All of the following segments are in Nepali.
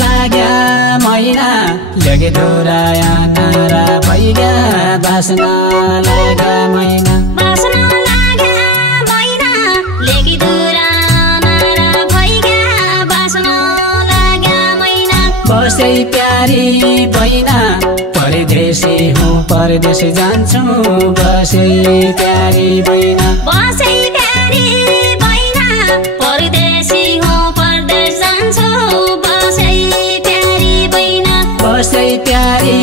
लाग्या मैना लेगे दुराया नारा भइगा बास्न लाग्या मैना बास्न लाग्या मैना लेगी दुरा नारा भइगा बास्न लाग्या मैना बसै प्यारी बैना परदेशी हूँ परदेश जान्छु बसै प्यारी बैना बसै प्यारी बैना परदेशी हूँ परदेश जान्छु बसै प्यारी बैना बसै प्यारी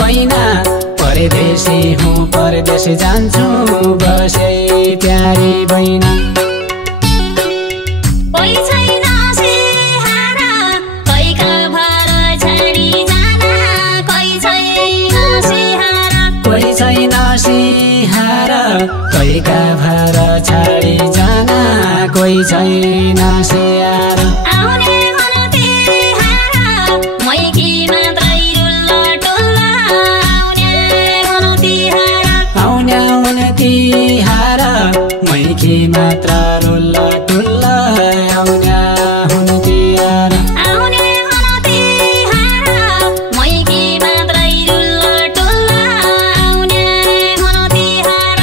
बैना परदेशी हूँ परदेश जान्छु बसै प्यारी बैना कोही छैन सिहार कैका भर छाडी जान कोही छैन सिहार कोही छैन सिहार कैका भर छाडी जान कोही छैन सिहार आउने हुनु तिहार मैकी मात्रै डुल्ला डुल्ला आउने हुनु तिहार मैकी मात्र रुल्ला टुल्ला आउने हुनु तिहार आउने हुनु तिहार मैकी मात्रै डुल्ला डुल्ला आउने हुनु तिहार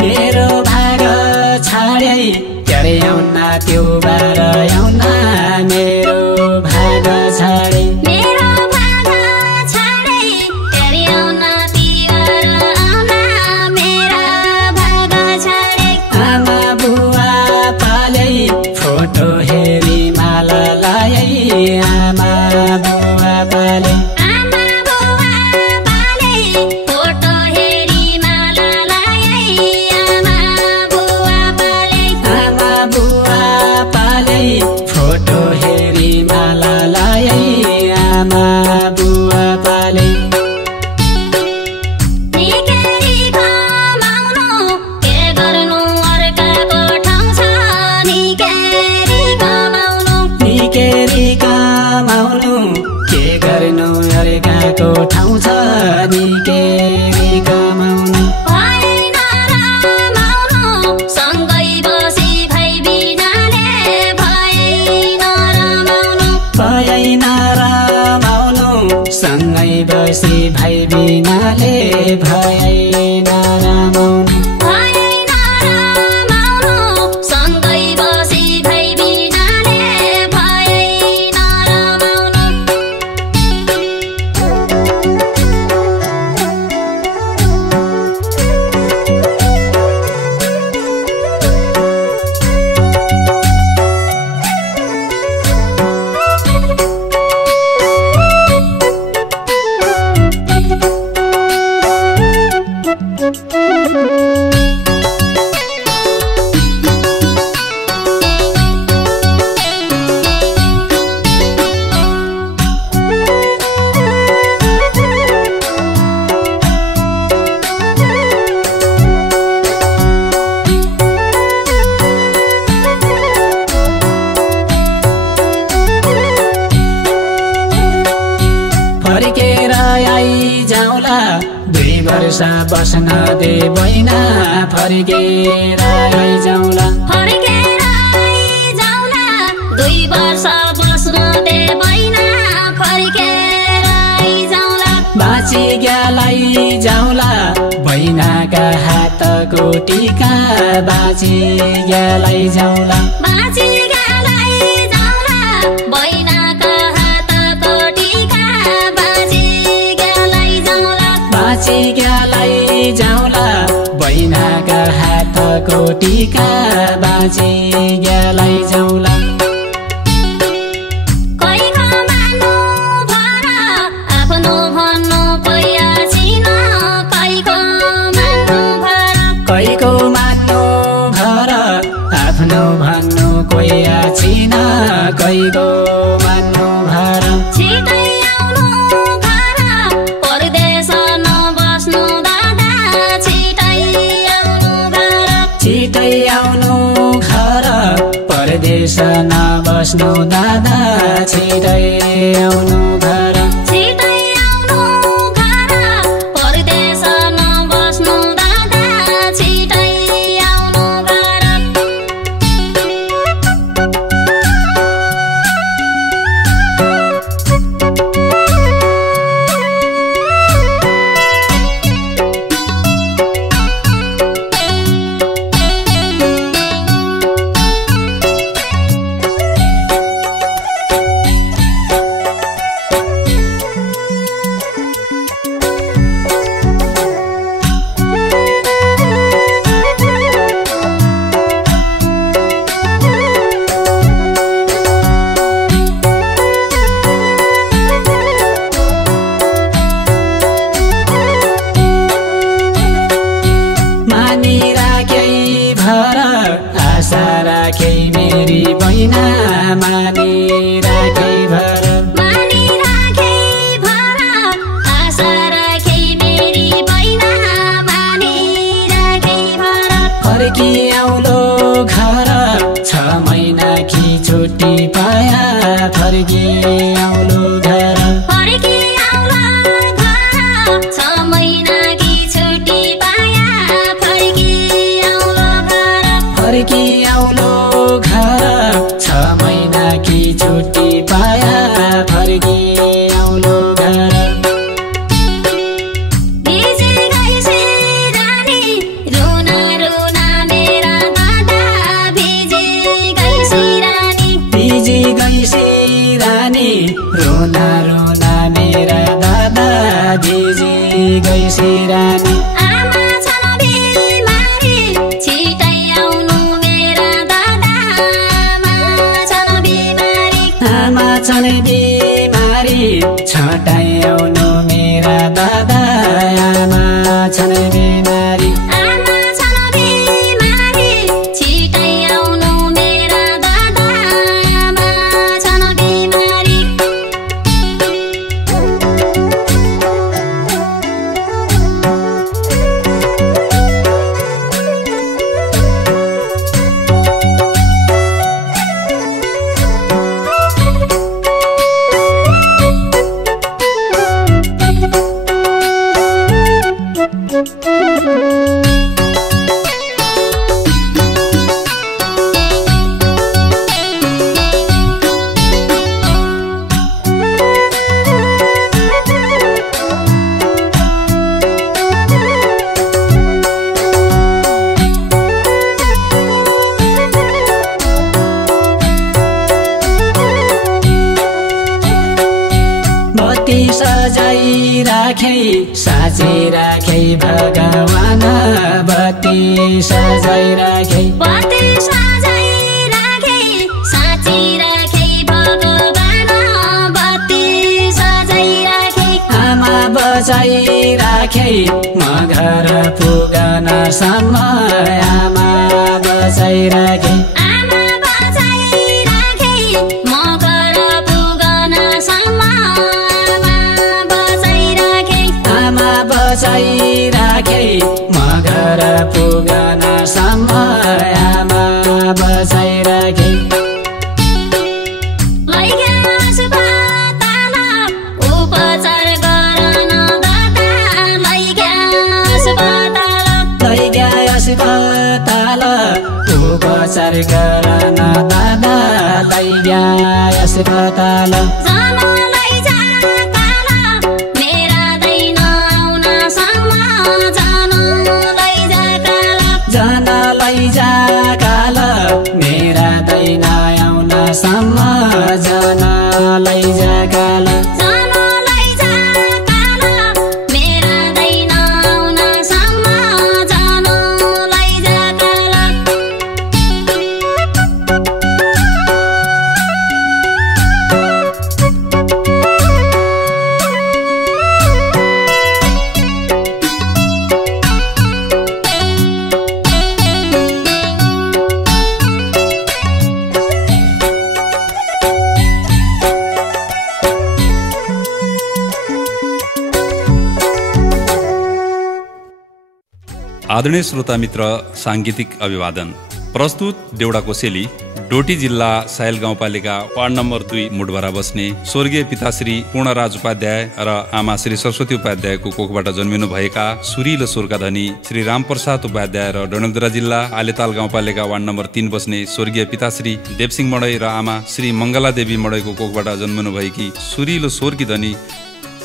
मेरो भाग छाडै क्यारे आउना त्यो बार आउना मेरो भाग छाडै मेरो भाग छाडै तेरी आउना तिहार आउना मेरा भाग छाडै आमा बुवा पालै फोटो हेरी माला लायै आमा बुवा पालै आमा बुवा पालै फोटो हेरी माला लायै आमा बुवा पालै आमा बुवा पालै फोटो हेरी माला लायै आमा बुवा पालै निकेरी कमाउनु के गर्नु अर्काको ठाउँ छ निकेरी कमाउनु निकेरी कमाउनु के गर्नु अर्काको ठाउँ छ निकेरी कमाउनु भएन रमाउनु सँगै बसी भाइ बिनाले भएन रमाउनु भएन रमाउनु सँगै बसी भाइ बिनाले भएन रमाउनु भएन रमाउनु सँगै बसी भाइ बिनाले भएन रमाउनु फर्केर आइजाउँला 2 वर्ष बस्न दे बैना फर्केर आइजाउँला फर्केर आइजाउँला 2 वर्ष बस्न दे बैना फर्केर आइजाउँला बाँची ग्यालाई जाउँला बैनाका हातको टीका बाँची ग्यालाई जाउँला बाँची गालाई जाउँला बैनाका हातको टीका बाँची गालाई जाउँला बाँची ग्यालाई जाउँला बैनाका हातको टीका बाँची ग्यालाई जाउँला कोही कमानु भन आफ्नो भन्नु परदेश नबस्नु दादा छिटै आउनु घर छिटै आउनु घर परदेश नबस्नु दादा छिटै आउनु घर सजाई राखे साँची राखे भगवान बत्ती सजाई राखे साँची राखे भगवान बत्ती सजाई राखे आमा बचाई राखे म घर पुगन सम्म आमा बचाई राखे बचाई राखे म घर पुगन सम्म आमा बचाई राखे उपचार गर्न दादा लैग्या अस्पताल उपचार गर्न दादा लैग्या अस्पताल काल मेरा दैना आउन सम्म जन लैजा काल मेरा दैना आउन सम्म जन लैजा काल आदरणीय श्रोता मित्र, सांगीतिक अभिवादन। प्रस्तुत देउडा कोसेली डोटी जिल्ला साइल गाउँपालिका वार्ड नम्बर 2 मुडभरा बस्ने स्वर्गीय पिता श्री पूर्णराज उपाध्याय र आमा श्री सरस्वती उपाध्यायको कोखबाट जन्मिनु भएका सुरिलो स्वरका धनी श्री रामप्रसाद उपाध्याय र डडेलधुरा जिल्ला आलेताल गाउँपालिका वार्ड नम्बर 3 बस्ने स्वर्गीय पिता श्री देवसिंह मडै र आमा श्री मङ्गला देवी मडैको कोखबाट जन्मिनु भएकी सुरिलो स्वरकी धनी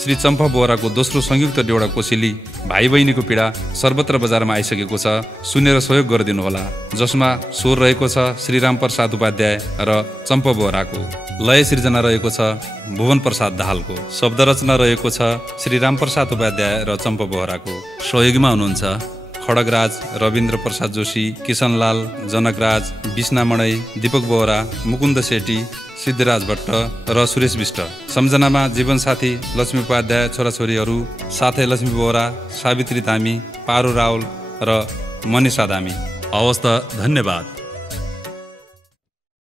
श्री चम्पा बोहराको दोस्रो संयुक्त डेउडा कोसेली भाइ बहिनीको पीडा सर्वत्र बजारमा आइसकेको छ। सुनेर सहयोग गरिदिनु होला। जसमा स्वर रहेको छ श्री रामप्रसाद उपाध्याय र चम्पा बोहराको, लय सृजना रहेको छ भुवन प्रसाद दाहालको, शब्द रचना रहेको छ श्री रामप्रसाद उपाध्याय र चम्पा बोहराको। सहयोगीमा हुनुहुन्छ खड्गराज, रविन्द्र प्रसाद जोशी, किशनलाल, जनकराज, विष्णा मडै, दीपक बोहरा, मुकुन्द सेठी, सिद्धराज भट्ट र सुरेश विष्ट। सम्झनामा जीवनसाथी लक्ष्मी उपाध्याय, छोराछोरीहरू साथै लक्ष्मी बोहरा, सावित्री धामी, पारू रावल र मनिषा धामी। हवस् त, धन्यवाद।